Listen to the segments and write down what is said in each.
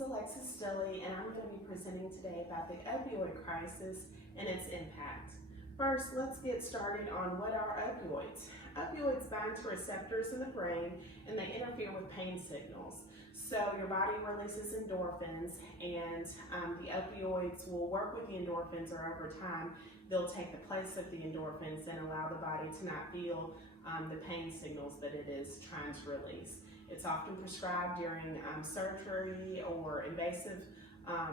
is Alexis Stilley, and I'm going to be presenting today about the opioid crisis and its impact. First, let's get started on what are opioids. Opioids bind to receptors in the brain, and they interfere with pain signals. So your body releases endorphins, and the opioids will work with the endorphins, or over time, they'll take the place of the endorphins and allow the body to not feel the pain signals that it is trying to release. It's often prescribed during surgery or invasive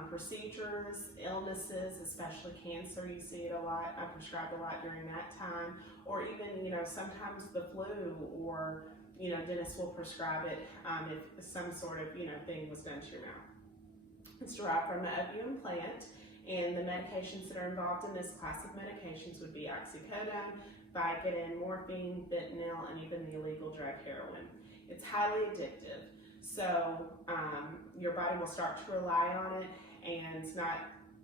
procedures, illnesses, especially cancer. You see it a lot, prescribed a lot during that time, or even, sometimes the flu, or, dentists will prescribe it if some sort of, thing was done to your mouth. It's derived from the opium plant, and the medications that are involved in this class of medications would be oxycodone, Vicodin, morphine, fentanyl, and even the illegal drug heroin. It's highly addictive, so your body will start to rely on it and not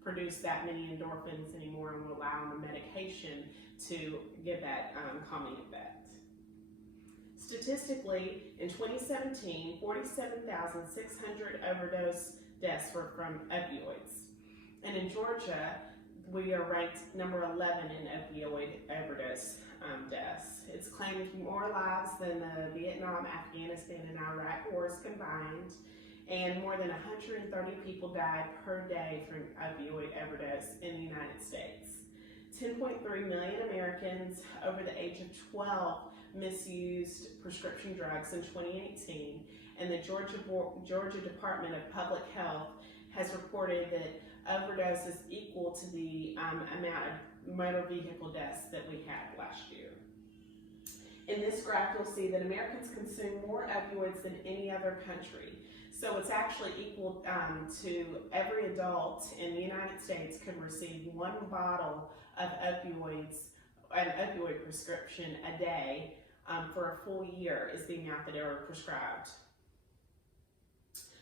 produce that many endorphins anymore, and will allow the medication to give that calming effect. Statistically, in 2017, 47,600 overdose deaths were from opioids. And in Georgia, we are ranked number 11 in opioid overdose deaths. It's claimed more lives than the Vietnam, Afghanistan, and Iraq wars combined, and more than 130 people died per day from opioid overdose in the United States. 10.3 million Americans over the age of 12 misused prescription drugs in 2018, and the Georgia Department of Public Health has reported that overdose is equal to the amount of motor vehicle deaths that we had last year. In this graph, you'll see that Americans consume more opioids than any other country. So it's actually equal to every adult in the United States could receive one bottle of opioids, an opioid prescription a day for a full year is the amount that are prescribed.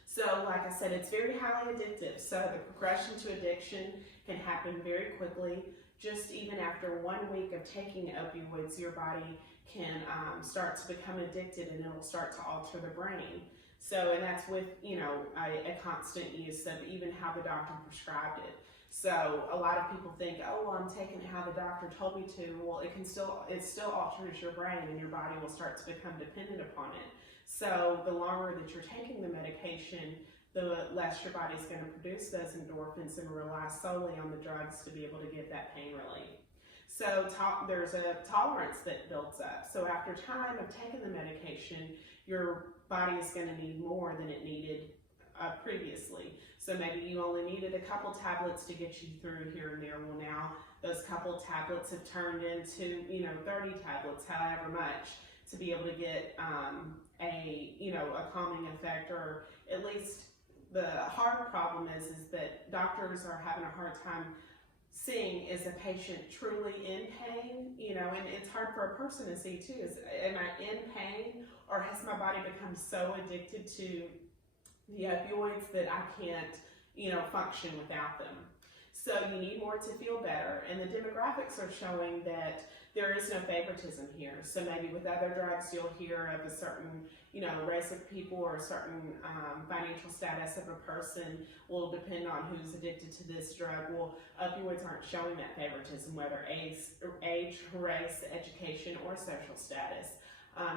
So like I said, it's very highly addictive. So the progression to addiction can happen very quickly. Just even after 1 week of taking opioids, your body can start to become addicted, and it'll start to alter the brain. So, and that's with, a constant use of even how the doctor prescribed it. So a lot of people think, oh, well, I'm taking it how the doctor told me to. Well, it still alters your brain, and your body will start to become dependent upon it. So the longer that you're taking the medication, the less your body's going to produce those endorphins and rely solely on the drugs to be able to give that pain relief. So there's a tolerance that builds up. So after time of taking the medication, your body is going to need more than it needed previously. So maybe you only needed a couple tablets to get you through here and there. Well, now those couple tablets have turned into 30 tablets, however much, to be able to get a calming effect, or at least the hard problem is that doctors are having a hard time seeing, is a patient truly in pain, and it's hard for a person to see too. Am I in pain, or has my body become so addicted to the opioids that I can't, function without them? So you need more to feel better, and the demographics are showing that there is no favoritism here. So maybe with other drugs, you'll hear of a certain, race of people, or a certain financial status of a person will depend on who's addicted to this drug. Well, opioids aren't showing that favoritism, whether age, race, education, or social status.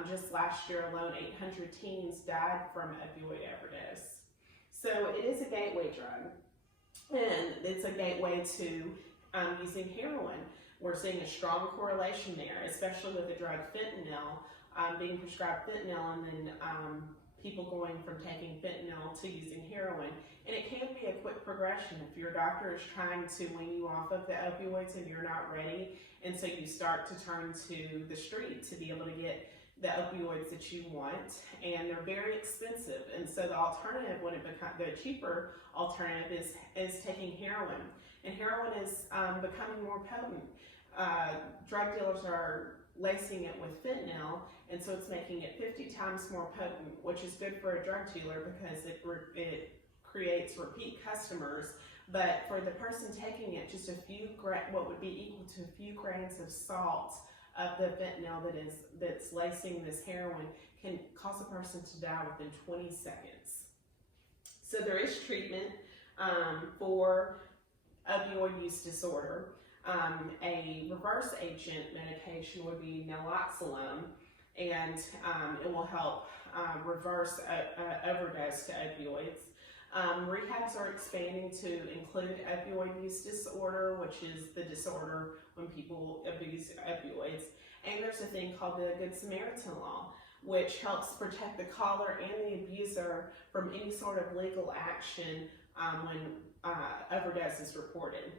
Just last year alone, 800 teens died from opioid overdose. So it is a gateway drug, and it's a gateway to using heroin. We're seeing a strong correlation there, especially with the drug fentanyl, being prescribed fentanyl, and then people going from taking fentanyl to using heroin. And it can be a quick progression if your doctor is trying to wean you off of the opioids and you're not ready, and so you start to turn to the street to be able to get the opioids that you want, and they're very expensive. And so the alternative, the cheaper alternative is taking heroin. And heroin is becoming more potent. Drug dealers are lacing it with fentanyl, and so it's making it 50 times more potent, which is good for a drug dealer because it creates repeat customers. But for the person taking it, just what would be equal to a few grains of salt of the fentanyl that's lacing this heroin can cause a person to die within 20 seconds. So there is treatment for opioid use disorder. A reverse agent medication would be naloxone, and it will help reverse overdose to opioids. Rehabs are expanding to include opioid use disorder, which is the disorder when people abuse opioids. And there's a thing called the Good Samaritan Law, which helps protect the caller and the abuser from any sort of legal action when overdose is reported.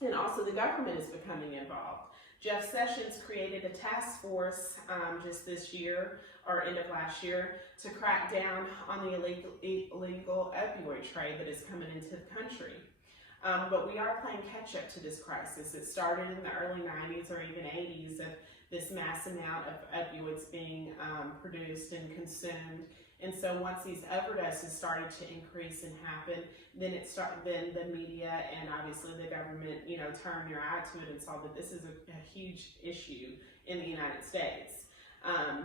And also the government is becoming involved. Jeff Sessions created a task force just this year, or end of last year, to crack down on the illegal opioid trade that is coming into the country. But we are playing catch up to this crisis. It started in the early 90s or even 80s of this mass amount of opioids being produced and consumed. And so once these overdoses started to increase and happen, then the media and obviously the government, turned their eye to it and saw that this is a huge issue in the United States.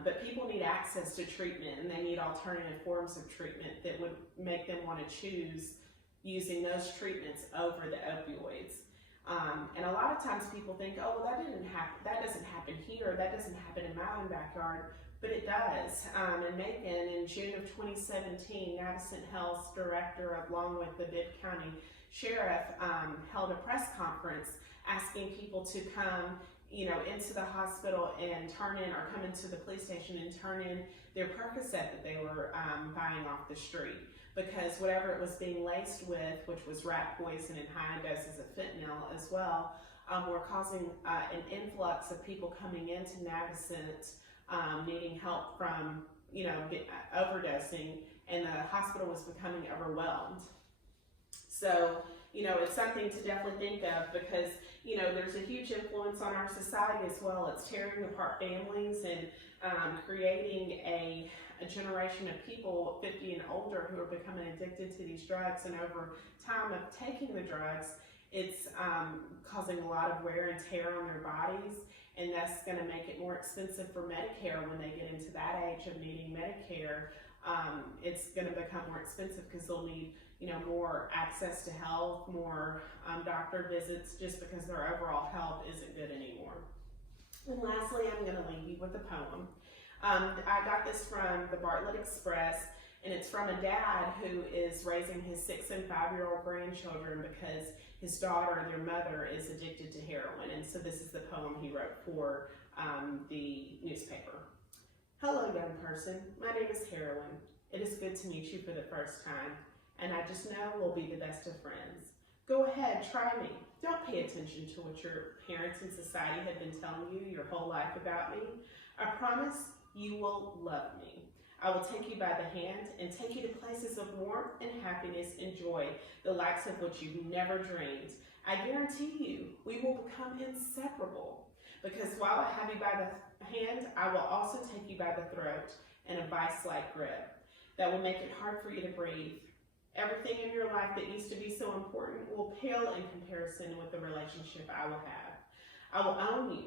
But people need access to treatment, and they need alternative forms of treatment that would make them want to choose using those treatments over the opioids. And a lot of times people think, oh, well, that doesn't happen here, that doesn't happen in my own backyard. But it does. In Macon, in June of 2017, Navicent Health's director, along with the Bibb County Sheriff, held a press conference asking people to come, into the hospital and turn in, or come into the police station and turn in their Percocet that they were buying off the street. Because whatever it was being laced with, which was rat poison and high doses of fentanyl as well, were causing an influx of people coming into Navicent needing help from, overdosing, and the hospital was becoming overwhelmed. So, it's something to definitely think of, because, there's a huge influence on our society as well. It's tearing apart families and creating a generation of people 50 and older who are becoming addicted to these drugs, and over time of taking the drugs, it's causing a lot of wear and tear on their bodies, and that's going to make it more expensive for Medicare when they get into that age of needing Medicare. It's going to become more expensive because they'll need, more access to health, more doctor visits, just because their overall health isn't good anymore. And lastly, I'm going to leave you with a poem. I got this from the Bartlett Express, and it's from a dad who is raising his 6- and 5-year-old grandchildren because his daughter, their mother, is addicted to heroin. And so this is the poem he wrote for the newspaper. Hello, young person. My name is Heroin. It is good to meet you for the first time, and I just know we'll be the best of friends. Go ahead, try me. Don't pay attention to what your parents and society have been telling you your whole life about me. I promise you will love me. I will take you by the hand and take you to places of warmth and happiness and joy, the likes of which you've never dreamed. I guarantee you, we will become inseparable, because while I have you by the hand, I will also take you by the throat in a vice-like grip that will make it hard for you to breathe. Everything in your life that used to be so important will pale in comparison with the relationship I will have. I will own you.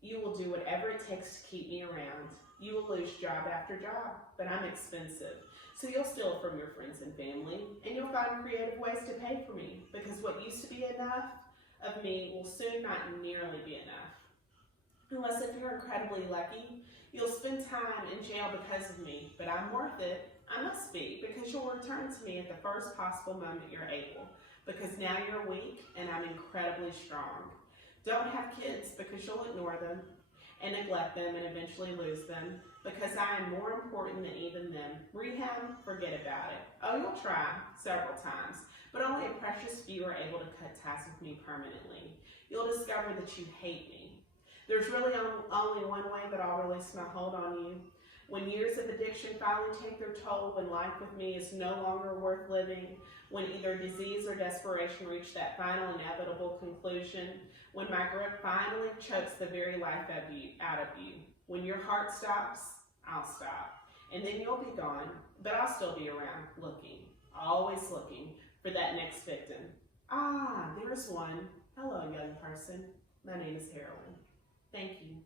You will do whatever it takes to keep me around. You will lose job after job, but I'm expensive. So you'll steal from your friends and family, and you'll find creative ways to pay for me, because what used to be enough of me will soon not nearly be enough. Unless if you're incredibly lucky, you'll spend time in jail because of me, but I'm worth it. I must be, because you'll return to me at the first possible moment you're able, because now you're weak and I'm incredibly strong. Don't have kids, because you'll ignore them and neglect them and eventually lose them, because I am more important than even them. Rehab, forget about it. Oh, you'll try several times, but only a precious few are able to cut ties with me permanently. You'll discover that you hate me. There's really only one way that I'll release my hold on you. When years of addiction finally take their toll, when life with me is no longer worth living, when either disease or desperation reach that final inevitable conclusion, when my grip finally chokes the very life out of you, when your heart stops, I'll stop. And then you'll be gone, but I'll still be around, looking, always looking for that next victim. Ah, there's one. Hello, young person. My name is Heroin. Thank you.